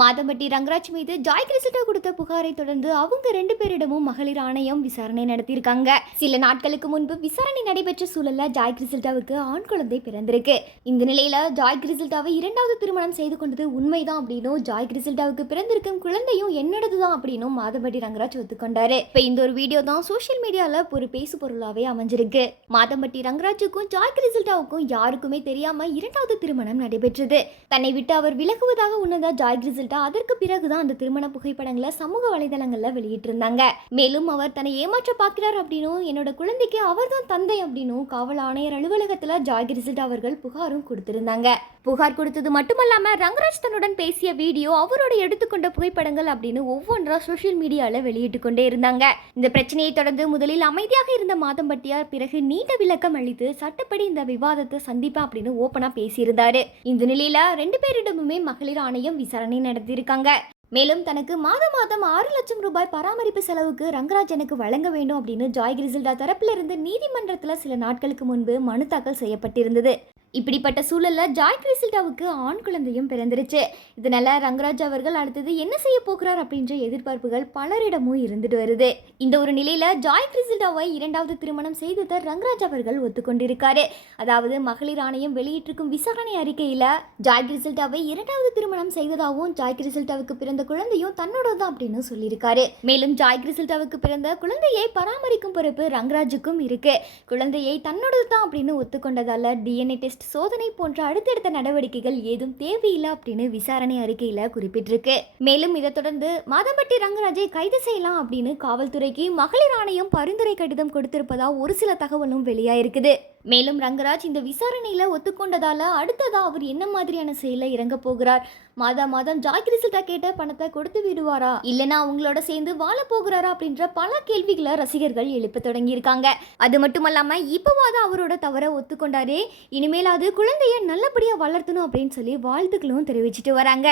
மாதம்பட்டி ரங்கராஜ் மீது ஜாய் கிரிசிட்டா கொடுத்த புகாரை தொடர்ந்து அவங்க ரெண்டு பேரிடமும் மகளிர் ஆணையம் விசாரணை நடத்தியிருக்காங்க. சில நாட்களுக்கு முன்பு விசாரணை நடைபெற்ற சூழல்ல ஜாய் கிரிசில்டாவுக்கு ஆண் குழந்தை பிறந்திருக்கு. இந்த நிலையில ஜாய் கிரிசில்டாவை இரண்டாவது திருமணம் செய்து கொண்டது உண்மைதான் அப்படின்னும் ஜாய் கிரிசில்டாவுக்கு பிறந்திருக்கும் குழந்தையும் என்னோடதுதான் அப்படின்னும் மாதம்பட்டி ரங்கராஜ் ஒத்துக்கொண்டாரு. இப்ப இந்த ஒரு வீடியோ தான் சோஷியல் மீடியால ஒரு பேசு பொருளாவே அமைஞ்சிருக்கு. மாதம்பட்டி ரங்கராஜுக்கும் ஜாய் கிரிசில்டாவுக்கும் யாருக்குமே தெரியாம இரண்டாவது திருமணம் நடைபெற்றது. தன்னை விட்டு அவர் விலகுவதாக உன்னதா ஜாய் ரிசல்ட்டாக அதற்கு பிறகுதான் அந்த திருமண புகைப்படங்களை சமூக வலைதளங்களில் வெளியிட்டிருந்தாங்க. மேலும் அவர் தன்னை ஏமாற்ற பார்க்கிறார் அப்படின்னும் என்னோட குழந்தைக்கு அவர்தான் தந்தை அப்படின்னும் காவல் ஆணையர் அலுவலகத்தில் ஜாகி ரிசல்ட் அவர்கள் புகாரும் கொடுத்திருந்தாங்க. புகார் கொடுத்தது மட்டுமல்லாம ரங்கராஜ் தன்னுடன் பேசிய வீடியோ அவரோட எடுத்துக்கொண்ட புகைப்படங்கள் அப்படின்னு ஒவ்வொன்றா சோஷியல் மீடியால வெளியிட்டு கொண்டே இருந்தாங்க. இந்த பிரச்சனையை தொடர்ந்து முதலில் அமைதியாக இருந்த மாதம்பட்டியார் பிறகு நீண்ட விளக்கம் அளித்து சட்டப்படி இந்த விவாதத்தை சந்திப்பேன் அப்படின்னு ஓப்பனாக பேசியிருந்தாரு. இந்த நிலையில ரெண்டு பேரிடமுமே மகளிர் ஆணையம் விசாரணை நடத்தியிருக்காங்க. மேலும் தனக்கு மாதம் மாதம் ஆறு லட்சம் ரூபாய் பராமரிப்பு செலவுக்கு ரங்கராஜ் எனக்கு வழங்க வேண்டும் அப்படின்னு ஜாய் கிரிசில்டா தரப்பிலிருந்து நீதிமன்றத்தில் சில நாட்களுக்கு முன்பு மனு தாக்கல் செய்யப்பட்டிருந்தது. இப்படிப்பட்ட சூழலில் ஜாய் கிரிசில்டாவுக்கு ஆண் குழந்தையும் பிறந்துருச்சு. இதனால ரங்கராஜ் அவர்கள் அடுத்தது என்ன செய்ய போகிறார் அப்படின்ற எதிர்பார்ப்புகள் பலரிடமும் இருந்துட்டு வருது. இந்த ஒரு நிலையில ஜாய் கிரிசில்டாவை இரண்டாவது திருமணம் செய்ததை ரங்கராஜ் அவர்கள் ஒத்துக்கொண்டிருக்காரு. அதாவது மகளிர் ஆணையம் வெளியிட்டிருக்கும் விசாரணை அறிக்கையில் ஜாய் கிரிசில்டாவை இரண்டாவது திருமணம் செய்ததாகவும் ஜாய் கிரிசில்டாவுக்கு பிறந்த குழந்தையும் தன்னோட தான் அப்படின்னு சொல்லியிருக்காரு. மேலும் ஜாய் கிரிசில்டாவுக்கு பிறந்த குழந்தையை பராமரிக்கும் பொறுப்பு ரங்கராஜுக்கும் இருக்கு. குழந்தையை தன்னோடது தான் அப்படின்னு ஒத்துக்கொண்டதால டிஎன்ஏ டெஸ்ட் சோதனை போன்ற அடுத்தடுத்த நடவடிக்கைகள் ஏதும் தேவையில்லை அப்படின்னு விசாரணை அறிக்கையில் குறிப்பிட்டிருக்கு. மேலும் இதை தொடர்ந்து மாதம்பட்டி ரங்கராஜை கைது செய்யலாம் அப்படின்னு காவல்துறைக்கு மகளிர் ஆணையம் பரிந்துரை கடிதம் கொடுத்திருப்பதா ஒரு சில தகவலும் வெளியாயிருக்குது. மேலும் ரங்கராஜ் இந்த விசாரணையில் ஒத்துக்கொண்டதால் அடுத்ததாக அவர் என்ன மாதிரியான செயலில் இறங்க போகிறார்? மாதா மாதம் ஜாய் கிரிசில்டா கேட்ட பணத்தை கொடுத்து விடுவாரா? இல்லைனா அவங்களோட சேர்ந்து வாழ போகிறாரா? அப்படின்ற பல கேள்விகளை ரசிகர்கள் எழுப்ப தொடங்கியிருக்காங்க. அது மட்டும் இல்லாமல் இப்போவாது அவரோட தவறை ஒத்துக்கொண்டாரே இனிமேலாவது குழந்தைய நல்லபடியாக வளர்த்தணும் அப்படின்னு சொல்லி வாழ்த்துக்களும் தெரிவிச்சிட்டு வராங்க.